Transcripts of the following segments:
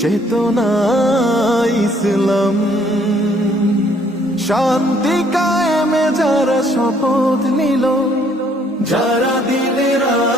চেতনা ইসলাম শান্তি কায়েমে যারা শপথ নিল যারা দিলেরা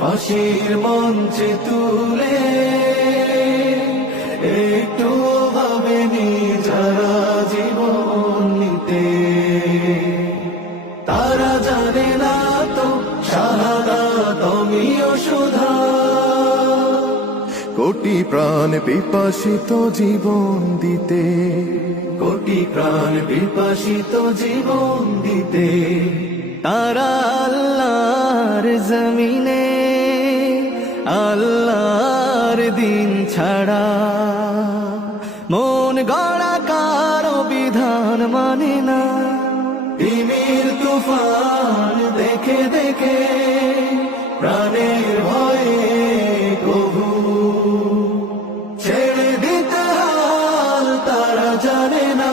ফাঁসির মঞ্চে তুলে একটু ভাবেনি যারা জীবন নিতে। তারা জানে না তো সাহাদা তুমিও সুধা। কোটি প্রাণ বিপাসিত জীবন দিতে। কোটি প্রাণ বিপাসিত জীবন দিতে। তারা আল্লাহর জমিনে আল্লাহর দিন ছাড়া মন গড়া কারও বিধান মানে না। তিমির তুফান দেখে দেখে প্রাণের ভয়ে কবু। ছেড়ে দিতে হাল তারা জানে না।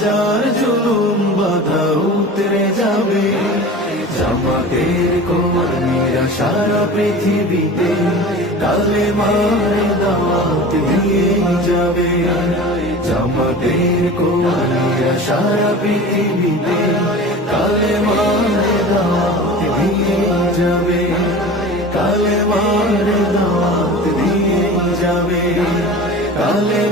হাজার জুলুম বাধা উতরে যাবে। জামাতের কোরআনীরা সারা পৃথিবীতে কালে মারে দাওয়াত দিয়ে যাবে। জামাতের কোরআনীরা সারা পৃথিবীতে কালে মারে দাওয়াত দিয়ে যাবে। কালে মারে দাওয়াত দিয়ে যাবে। কালে